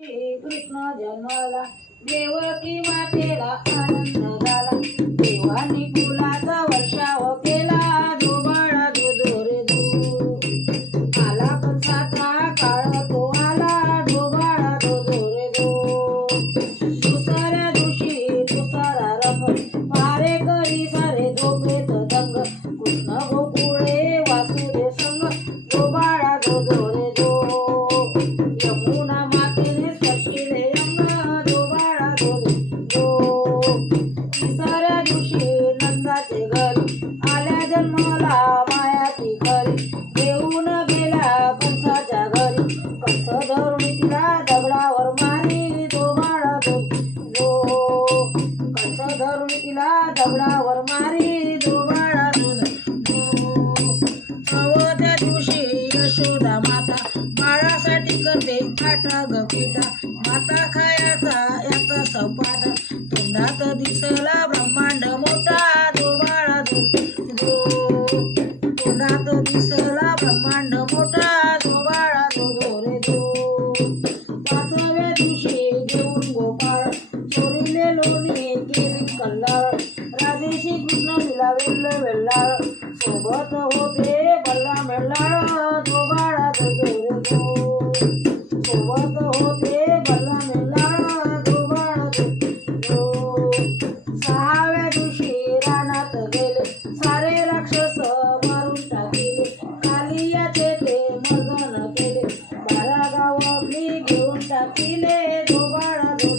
कृष्ण जन्मला देवकी मातेला आनंद झाला। देवानी फुलाचा वर्षाव केला, जो बाळा जो रे दो आला कंसाचा काळ तो आला, जो बाळा जो रे दो दुसऱ्या दिवशी दुसरा रंग मारे करी सारे झोपेत दंग। कृष्ण गोकुळे वासुदेव संग, जो बाळा जो रे दो यमुना मातेने स्पर्शिले अंग, जो बाळा जो दो तिसऱ्या दिवशी नंदाचे घरी आल्या जन्माला मायाची खरी। देऊन गेला कंसाच्या घरी, कंस धरून तिला दगडावर मारी, जो बाळा जो कंस धरून तिला दगडावर मारी, जो बाळा जो त्या दिवशी यशोदा माता बाळासाठी करते आटा ग पिठा। माता खायाचा याचा सपाटा, तोंडात दिसला ब्रह्मांड मोठा, जो बाळा जो तोंडात दिसला ब्रह्मांड मोठा, जो बाळा जो रे दो पाचव्या दिवशी घेऊन गोपाळ चोरीले लोणी केली कल्लाळ। राजेशी कृष्ण दिला वेल्लाळ, सोबत होते बल्ला मेल्लाळ, जो बाळा जो रे दो सोबत होते बल्ला मेल्लाळ, जो बाळा जो सहाव्या दिवशी रानात गेले सारे राक्षस मारून टाकिले। कालियाचे ते मर्दन केले, 12 गाव आपली घेऊन टाकिले, जो बाळा जो